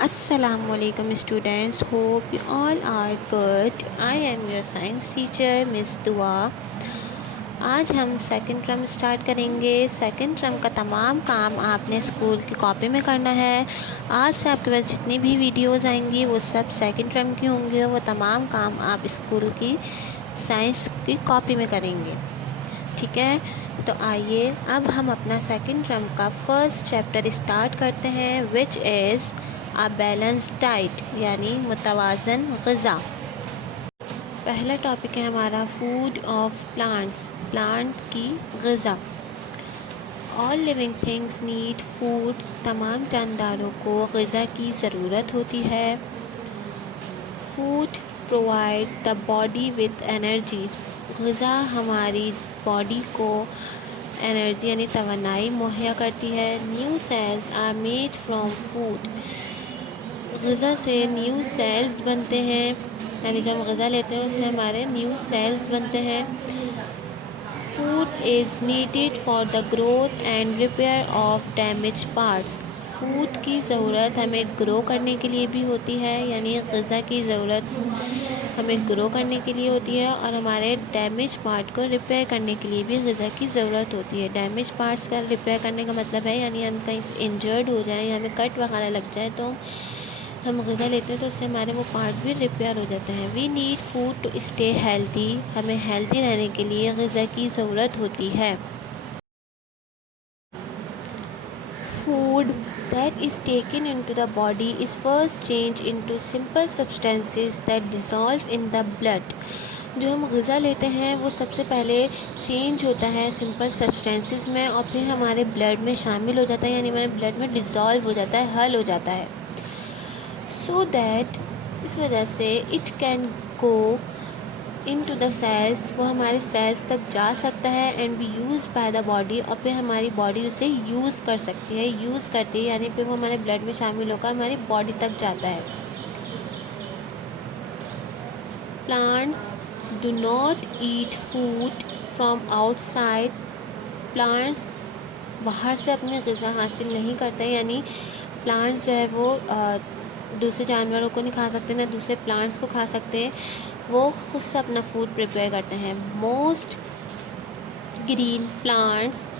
Assalamualaikum students, hope you all are good. I am your science teacher Miss दुआ। आज हम second term start करेंगे। Second term का तमाम काम आपने स्कूल की कॉपी में करना है। आज से आपके पास जितनी भी वीडियोस आएंगी वो सब सेकंड टर्म की होंगी और वो तमाम काम आप स्कूल की साइंस की कॉपी में करेंगे, ठीक है। तो आइए अब हम अपना सेकंड टर्म का फर्स्ट चैप्टर स्टार्ट करते हैं, which is a balance diet यानी मुतवाज़न ग़िज़ा। पहला टॉपिक है हमारा फूड ऑफ प्लांट्स, प्लांट की ग़िज़ा। All living things need food, तमाम जानदारों को ग़िज़ा की ज़रूरत होती है। Food provide the body with energy, ग़िज़ा हमारी बॉडी को एनर्जी यानी तवानाई मुहैया करती है। New cells are made from food, ग़िज़ा से न्यू सेल्स बनते हैं, यानी जब हम ग़िज़ा लेते हैं उससे हमारे न्यू सेल्स बनते हैं। Food is needed for the growth and repair of damage parts, food की ज़रूरत हमें ग्रो करने के लिए भी होती है, यानी ग़िज़ा की ज़रूरत हमें ग्रो करने के लिए होती है और हमारे डैमेज पार्ट को रिपेयर करने के लिए भी ग़िज़ा की ज़रूरत होती है। डैमेज पार्ट्स का रिपेयर करने का मतलब है यानी हम कहीं इंजर्ड हो जाएं या हमें कट वगैरह लग जाए तो हम ग़िज़ा लेते हैं तो उससे हमारे वो पार्ट भी रिपेयर हो जाते हैं। We need food to stay healthy, हमें हेल्दी रहने के लिए ग़िज़ा की ज़रूरत होती है। Food that is taken into the body is first changed into simple substances that dissolve in the blood, जो हम ग़िज़ा लेते हैं वो सबसे पहले चेंज होता है सिंपल सब्सटेंसेस में और फिर हमारे ब्लड में शामिल हो जाता है, यानी हमारे ब्लड में डिज़ोल्व हो जाता है, हल हो जाता है। सो दैट, इस वजह से it can go into the cells, वो हमारे सेल्स तक जा सकता है and be use by the body, और फिर हमारी बॉडी उसे यूज़ कर सकती है, यूज़ करती है यानी फिर वो हमारे ब्लड में शामिल होकर हमारी बॉडी तक जाता है। Plants do not eat food from outside, plants बाहर से अपनी ग़िज़ा हासिल नहीं करते, यानी प्लांट्स जो है वो दूसरे जानवरों को नहीं खा सकते, ना दूसरे प्लांट्स को खा सकते हैं, वो खुद से अपना फूड प्रिपेयर करते हैं। Most green plants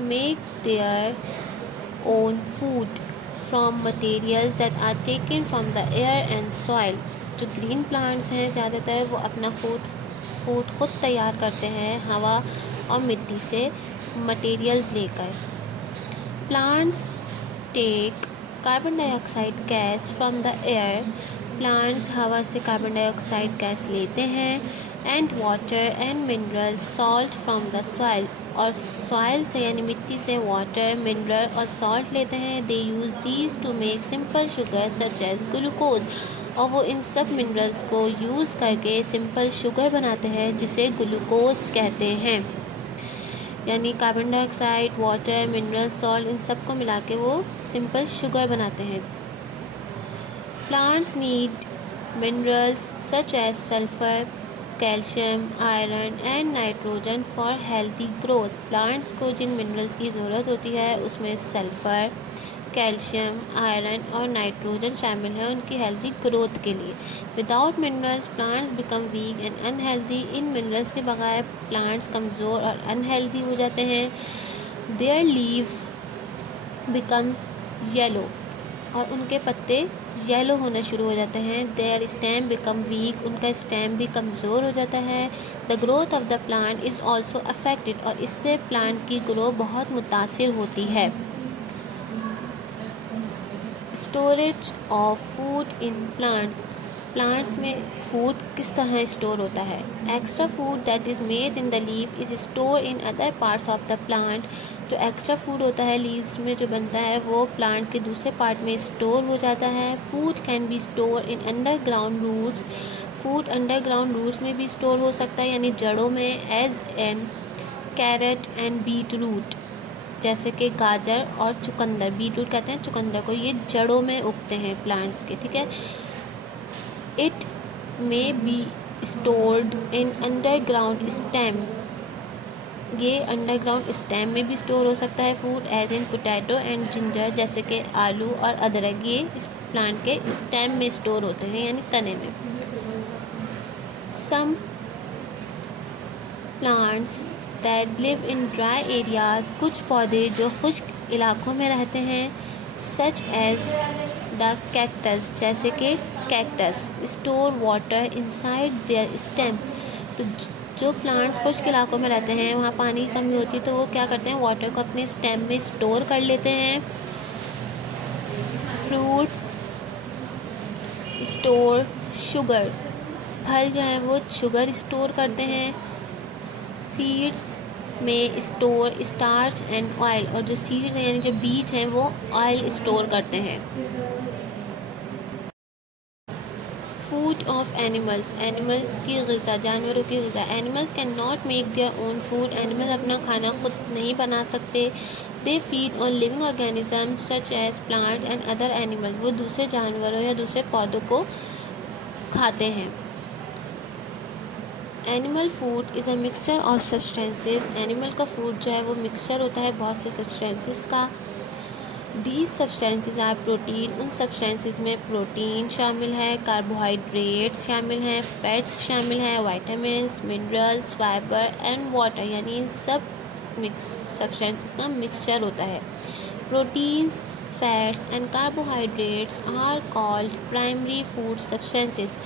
make their own food from materials that are taken from the air and soil, जो ग्रीन प्लांट्स हैं ज़्यादातर वो अपना फूड खुद तैयार करते हैं हवा और मिट्टी से मटेरियल्स लेकर। Plants take carbon dioxide gas from the air, plants हवा से कार्बन डाइऑक्साइड गैस लेते हैं। And water and minerals salt from the soil, और सॉइल से यानी मिट्टी से वाटर, मिनरल और सॉल्ट लेते हैं। They use these to make simple sugar such as glucose, और वो इन सब मिनरल्स को यूज़ करके सिंपल शुगर बनाते हैं जिसे ग्लूकोज कहते हैं, यानी carbon dioxide, water, mineral, salt, इन सब को मिला के वो सिंपल शुगर बनाते हैं। Plants need minerals such as sulphur, calcium, iron and nitrogen for healthy growth, प्लांट्स को जिन मिनरल्स की ज़रूरत होती है उसमें सल्फ़र, कैल्शियम, आयरन और नाइट्रोजन शामिल है उनकी हेल्दी ग्रोथ के लिए। Without minerals plants become weak and unhealthy, इन मिनरल्स के बगैर प्लांट्स कमज़ोर और अनहेल्दी हो जाते हैं। देयर लीव्स बिकम येलो, और उनके पत्ते येलो होना शुरू हो जाते हैं। देयर स्टेम बिकम वीक, उनका स्टेम भी कमज़ोर हो जाता है। The growth of the plant is also affected, और इससे प्लांट की ग्रोथ बहुत मुतासिर होती है। Storage of food in plants, plants में फूड किस तरह स्टोर होता है। Extra food that is made in the leave is store in other parts of the plant, जो एक्स्ट्रा फूड होता है लीव्स में जो बनता है वो प्लांट के दूसरे पार्ट में स्टोर हो जाता है। Food can be store in underground roots, food underground roots में भी स्टोर हो सकता है यानी जड़ों में, as an carrot and beetroot, जैसे कि गाजर और चुकंदर, बीटरूट कहते हैं चुकंदर को, ये जड़ों में उगते हैं प्लांट्स के, ठीक है। It may be stored in underground stem, ये अंडरग्राउंड स्टेम में भी स्टोर हो सकता है food, as in potato and ginger, जैसे कि आलू और अदरक, ये इस प्लांट के स्टेम में स्टोर होते हैं यानी तने में। Some plants that live in dry areas, कुछ पौधे जो खुश्क इलाकों में रहते हैं, सच एज द कैक्टस, जैसे कि cactus, store water inside there stem. तो जो प्लांट्स खुश्क इलाकों में रहते हैं, वहाँ पानी की कमी होती है, तो वो क्या करते हैं, वाटर को अपने स्टेम में स्टोर कर लेते हैं। फ्रूट्स स्टोर शुगर, फल जो है वो शुगर स्टोर करते हैं। सीड्स में स्टोर स्टार्च एंड ऑयल, और जो सीड्स हैं यानी जो बीज हैं वो ऑयल स्टोर करते हैं। फूड ऑफ एनिमल्स, एनिमल्स की ग़िज़ा, जानवरों की ग़िज़ा। Animals can not make their own food, animal अपना खाना खुद नहीं बना सकते। They feed on living organism such as plant and other animal, वो दूसरे जानवरों या दूसरे पौधों को खाते हैं। Animal food is a mixture of substances, animal का फूड जो है वो मिक्सचर होता है बहुत से सब्सटेंसेस का। दीज सब्सटेंसेस आर प्रोटीन, उन सब्सटेंसेस में प्रोटीन शामिल है, कार्बोहाइड्रेट्स शामिल हैं, फैट्स शामिल हैं, vitamins, minerals, fibre and water, यानी इन सब मिक्स सब्सटेंसेस का मिक्सचर होता है। Proteins, fats and carbohydrates are called primary food substances,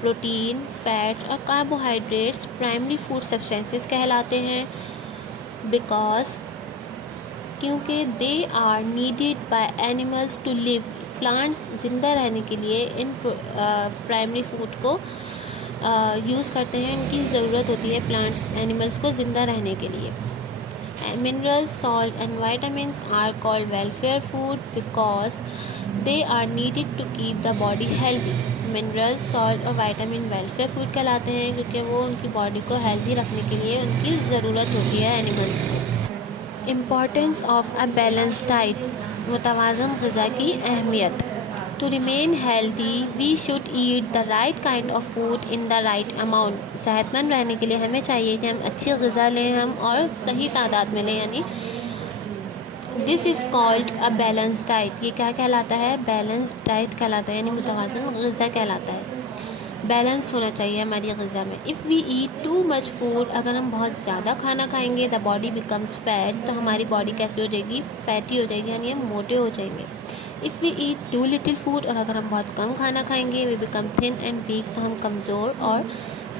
protein, fats और कार्बोहाइड्रेट्स प्राइमरी फूड सब्सटेंसेस कहलाते हैं, बिकॉज क्योंकि they are needed by animals to live, plants ज़िंदा रहने के लिए इन प्राइमरी फूड को यूज़ करते हैं, इनकी ज़रूरत होती है प्लांट्स एनिमल्स को ज़िंदा रहने के लिए। Minerals, salt and vitamins are called welfare food because they are needed to keep the body healthy, minerals, salt और वाइटामिन वेलफेयर फूड कहलाते हैं क्योंकि वो उनकी बॉडी को हेल्दी रखने के लिए उनकी ज़रूरत होती है एनिमल्स को। Importance of a balance diet, मुतवाज़न ग़िज़ा की अहमियत। To remain healthy we should eat the right kind of food in the right amount, सेहतमंद रहने के लिए हमें चाहिए कि हम अच्छी ग़िज़ा लें हम और सही तादाद में लें, यानी this is called a balance diet, ये क्या कहलाता है, बैलेंस डाइट कहलाता है, यानी मुतवाज़न ग़िज़ा कहलाता है। बैलेंस होना चाहिए हमारी ग़िज़ा में। If we eat too much food, अगर हम बहुत ज़्यादा खाना खाएंगे, द बॉडी बिकम्स फैट, तो हमारी बॉडी कैसी हो जाएगी, फैटी हो जाएगी, यानी हम मोटे हो जाएंगे। If we eat too little food, और अगर हम बहुत कम खाना खाएंगे, we become thin and weak, तो हम कमज़ोर और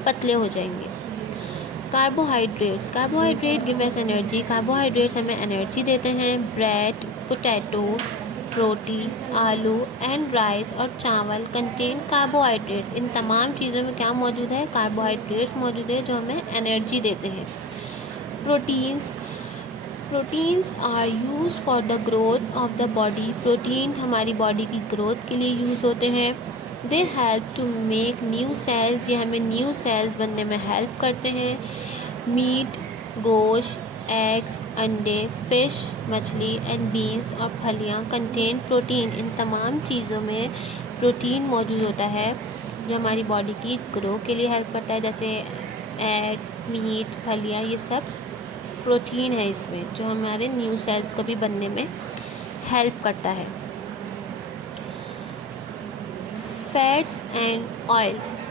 पतले हो जाएंगे। Carbohydrates, carbohydrate give us energy, carbohydrates हमें एनर्जी देते हैं। ब्रेड, पोटैटो, रोटी, आलू एंड राइस और चावल कंटेन कार्बोहाइड्रेट्स, इन तमाम चीज़ों में क्या मौजूद है, कार्बोहाइड्रेट्स मौजूद है जो हमें एनर्जी देते हैं। Proteins, proteins are used for the growth of the body, protein हमारी बॉडी की ग्रोथ के लिए यूज़ होते हैं। They help to make new cells, ये हमें न्यू सेल्स बनने में हेल्प करते हैं। मीट, गोश्त, एग्स, अंडे, फ़िश, मछली एंड बीन्स और फलियाँ कंटेन प्रोटीन, इन तमाम चीज़ों में प्रोटीन मौजूद होता है जो हमारी बॉडी की ग्रो के लिए हेल्प करता है, जैसे एग, मीट, फलियाँ, ये सब प्रोटीन है इसमें जो हमारे न्यू सेल्स को भी बनने में हेल्प करता है। Fats and oils,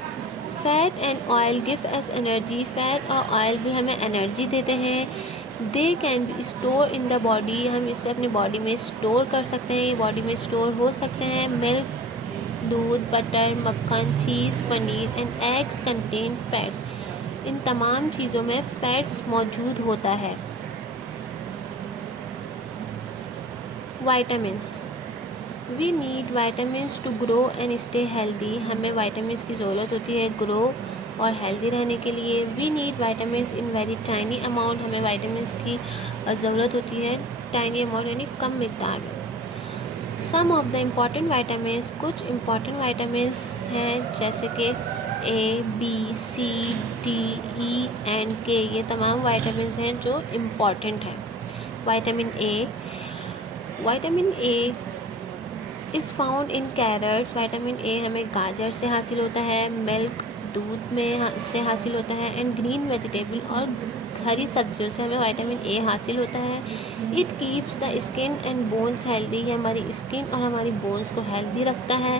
fat and oil give us energy, fat और ऑयल भी हमें एनर्जी देते हैं। They can be store in the body, हम इसे अपनी बॉडी में स्टोर कर सकते हैं, ये बॉडी में स्टोर हो सकते हैं। मिल्क, दूध, बटर, मक्खन, cheese, paneer and eggs contain fats, इन तमाम चीज़ों में फैट्स मौजूद होता है। Vitamins, we need vitamins to grow and stay healthy, हमें वाइटामिन्स की ज़रूरत होती है ग्रो और हेल्दी रहने के लिए। We need vitamins in very tiny amount, हमें वाइटामिन्स की ज़रूरत होती है टाइनी अमाउंट यानी कम मिकदार में। Some of the important vitamins, कुछ इम्पॉर्टेंट वाइटामिन्स हैं जैसे कि A, B, C, D, E and K, ये तमाम वाइटामिन्स हैं जो इम्पॉर्टेंट हैं। Vitamin A is found in carrots, vitamin A हमें गाजर से हासिल होता है, मिल्क, दूध में से हासिल होता है, एंड ग्रीन वेजिटेबल और हरी सब्जियों से हमें विटामिन ए हासिल होता है। It keeps the skin and bones healthy, ये हमारी स्किन और हमारी बोन्स को हेल्दी रखता है।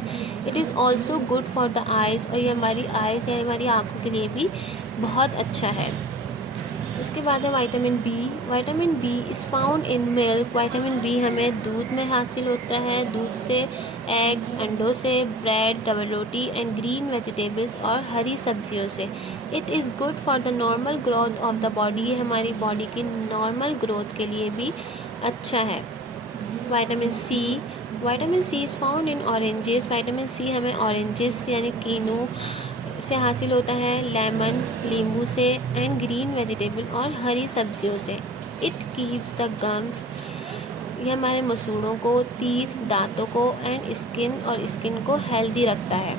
It is also good for the eyes, और ये हमारी आइज़ यानी हमारी आँखों के लिए भी बहुत अच्छा है। उसके बाद है vitamin B. Vitamin B is found in milk. Vitamin B हमें दूध में हासिल होता है, दूध से, एग्स अंडों से, bread, double roti and green vegetables और हरी सब्जियों से। It is good for the normal growth of the body, ये हमारी बॉडी की नॉर्मल ग्रोथ के लिए भी अच्छा है। Vitamin C. Vitamin C is found in oranges. Vitamin C हमें ऑरेंजेस यानी कीनू से हासिल होता है, लेमन नींबू से, एंड ग्रीन वेजिटेबल और हरी सब्जियों से। इट कीप्स द गम्स, ये हमारे मसूड़ों को, टीथ दांतों को, एंड स्किन को हेल्दी रखता है।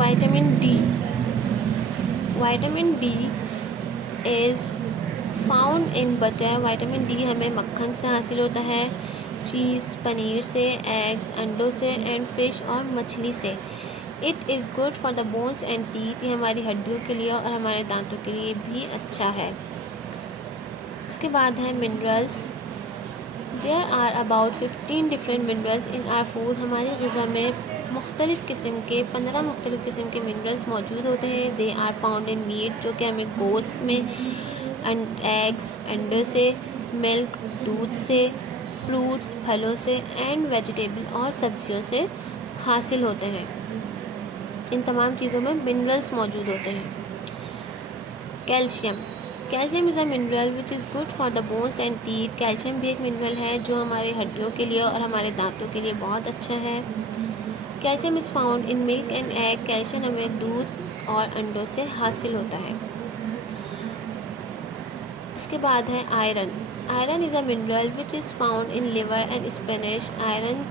Vitamin D. Vitamin D is found in butter. Vitamin D हमें मक्खन से हासिल होता है, चीज़ पनीर से, एग्स अंडों से, एंड फिश और मछली से। It is good for the bones and teeth, ये हमारी हड्डियों के लिए और हमारे दांतों के लिए भी अच्छा है। उसके बाद है minerals. There are about 15 different minerals in our food. हमारी ग़िज़ा में मुख्तलिफ़ किस्म के 15 मुख्तलिफ़ किस्म के मिनरल्स मौजूद होते हैं। They are found in meat, जो कि हमें गोश्त में, एग्स अंडे से, मिल्क दूध से, फ्रूट्स फलों से, एंड वेजिटेबल और सब्जियों से हासिल होते हैं। इन तमाम चीज़ों में मिनरल्स मौजूद होते हैं। Calcium. Calcium is a mineral which is good for the bones and teeth. Calcium भी एक मिनरल है जो हमारी हड्डियों के लिए और हमारे दांतों के लिए बहुत अच्छा है। Calcium is found in milk and egg. Calcium हमें दूध और अंडों से हासिल होता है। इसके बाद है iron. Iron is a mineral which is found in liver and spinach. Iron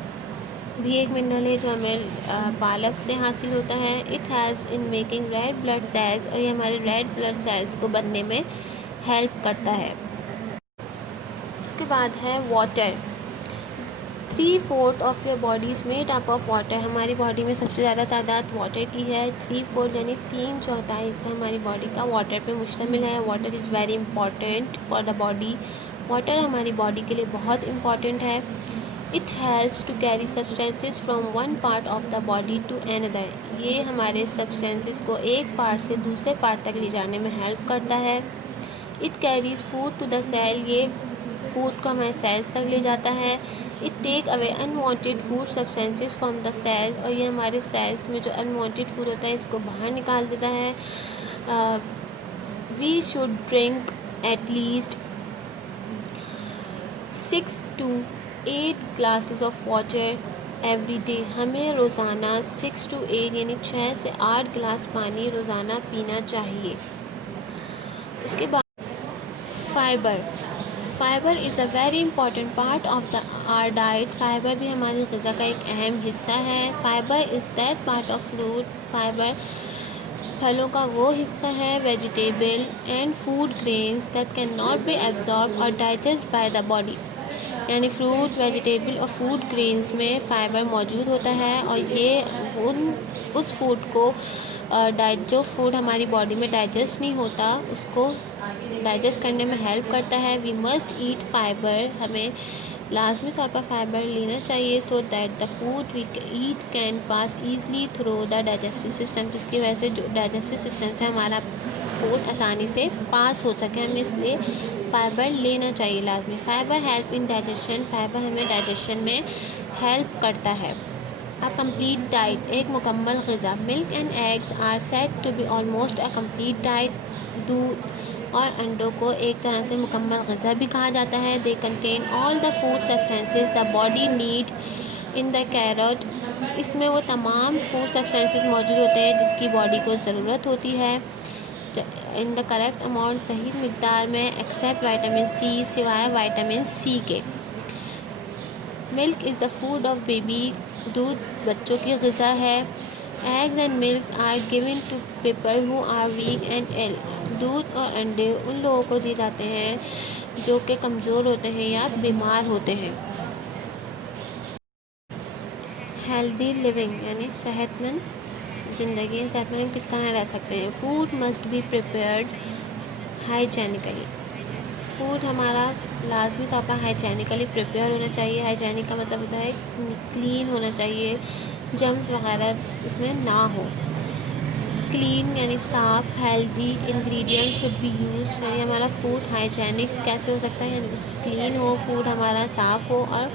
भी एक मिनरल है जो हमें पालक से हासिल होता है। It helps in making red blood cells, और ये हमारे रेड ब्लड सेल्स को बनने में हेल्प करता है। इसके बाद है water. 3/4 of your body is made up of water. हमारी बॉडी में सबसे ज़्यादा तादाद वाटर की है। 3/4 यानी 3/4 हिस्सा हमारी बॉडी का वाटर पे मुश्तमिल है। Water is very important for the body. Water हमारी बॉडी के लिए बहुत इंपॉर्टेंट है। It helps to carry substances from one part of the body to another. ये हमारे सब्सटेंसेस को एक पार्ट से दूसरे पार्ट तक ले जाने में हेल्प करता है। It carries food to the cell, ये फूड को हमारे सेल्स तक ले जाता है। It take away unwanted food substances from the cells, और ये हमारे सेल्स में जो अनवांटेड फूड होता है इसको बाहर निकाल देता है। We should drink at least 6 to 8 glasses of water every day. हमें रोज़ाना 6 to 8 यानी 6 से 8 गिलास पानी रोज़ाना पीना चाहिए। उसके बाद fibre. Fibre is a very important part of the are diet. Fibre भी हमारी ग़िज़ा का एक अहम हिस्सा है। Fibre is that part of fruit. Fibre फलों का वो हिस्सा है, vegetable and food grains that can not be absorb और डाइजेस्ट बाय द बॉडी। यानी फ्रूट, वेजिटेबल और फूड ग्रेन्स में फ़ाइबर मौजूद होता है, और ये उस फूड को जो फूड हमारी बॉडी में डाइजेस्ट नहीं होता उसको डाइजेस्ट करने में हेल्प करता है। वी मस्ट ईट फाइबर, हमें लाजमी तौर पर फाइबर लेना चाहिए, so that the food we eat can pass easily through the digestive system, जिसकी वजह से जो डाइजेस्टिव सिस्टम से हमारा फूड आसानी से पास हो सके। हमें इसलिए फ़ाइबर लेना चाहिए लाजमी। Fibre help in digestion, fibre हमें डाइजेशन में हेल्प करता है। अ कम्प्लीट डाइट, एक मुकम्मल ग़िज़ा। Milk and eggs are said to be almost a complete diet. दूध और अंडों को एक तरह से मुकम्मल ग़िज़ा भी कहा जाता है। They contain all the food substances the body need in the carat. इसमें वो तमाम फूड सब्सटेंसेस मौजूद होते हैं जिसकी बॉडी को ज़रूरत होती है इन द करेक्ट अमाउंट, सही मिकदार में, एक्सेप्ट विटामिन सी, सिवाय विटामिन सी के। Milk is the food of baby, दूध बच्चों की ग़िज़ा है। Eggs and milk are given to people who are weak and ill. दूध और अंडे उन लोगों को दिए जाते हैं जो कि कमज़ोर होते हैं या बीमार होते हैं। हेल्दी लिविंग यानी सेहतमंद ज़िंदगी सेहतमंद हम किस तरह रह सकते हैं। Food must be prepared hygienically. Food हमारा लाजमी तौर पर हाइजेनिकली प्रिपेयर होना चाहिए। हाइजेनिक का मतलब होता है क्लीन होना चाहिए, जर्म्स वगैरह उसमें ना हो। क्लीन यानी साफ़, healthy ingredient should be use. यानी हमारा फूड हाइजेनिक कैसे हो सकता है, यानी क्लीन हो फूड हमारा, साफ़ हो, और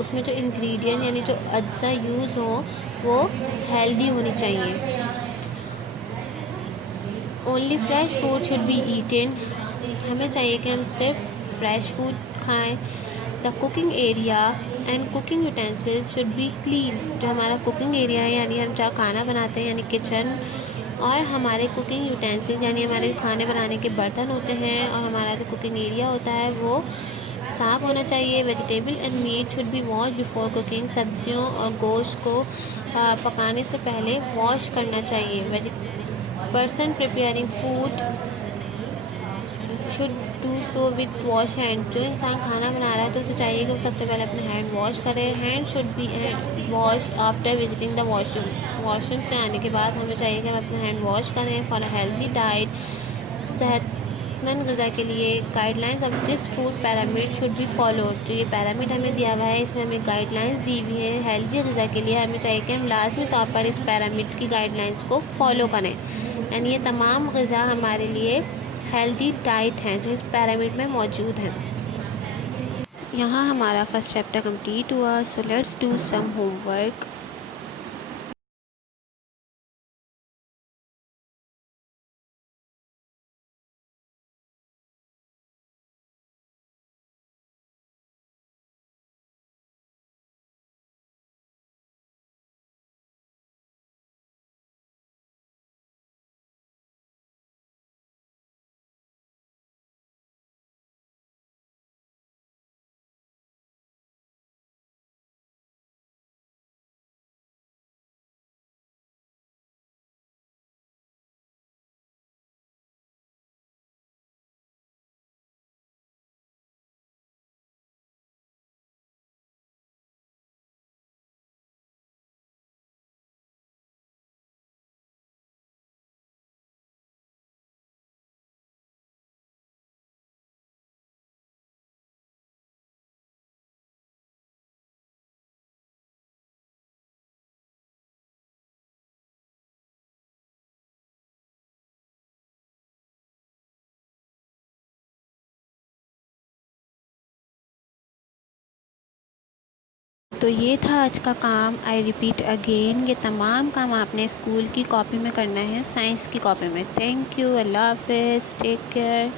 उसमें जो इंग्रेडिएंट यानी जो अज्जा यूज़ हो वो हेल्दी होनी चाहिए। Only fresh food should be eaten. हमें चाहिए कि हम सिर्फ फ्रेश फूड खाएं। The cooking area and cooking utensils should be clean. जो हमारा कुकिंग एरिया है यानी हम जहाँ खाना बनाते हैं यानी किचन, और हमारे कुकिंग यूटेंसिल्स यानी हमारे खाने बनाने के बर्तन होते हैं, और हमारा जो कुकिंग एरिया होता है वो साफ़ होना चाहिए। Vegetable and meat should be wash before cooking. सब्जियों और गोश्त को पकाने से पहले वॉश करना चाहिए। Person preparing food should do so with wash hand. जो इंसान खाना बना रहा है तो उसे चाहिए कि वो सबसे पहले अपने हैंड वॉश करे। Hand should be wash after visiting the washroom. Washroom से आने के बाद हमें चाहिए कि हम अपने हैंड वॉश करें। फॉर अ हेल्दी डाइट, सेहतमंद ग़िज़ा के लिए guidelines of this food pyramid should be followed. जो ये पैरामिड हमें दिया हुआ है इसमें हमें गाइडलाइंस दी हुई हैं। हेल्दी ग़िज़ा के लिए हमें चाहिए कि हम लाजमी तौर पर इस पैरामिड की गाइडलाइंस को फॉलो करें। यानी ये तमाम ग़िज़ा हमारे लिए हेल्दी डाइट हैं जो इस पैरामिड में मौजूद हैं। यहाँ हमारा फर्स्ट चैप्टर कंप्लीट हुआ। So let's do some homework. तो ये था आज का काम। आई रिपीट अगेन, ये तमाम काम आपने स्कूल की कॉपी में करना है, साइंस की कॉपी में। थैंक यू, अल्लाह हाफ़िज़, टेक केयर।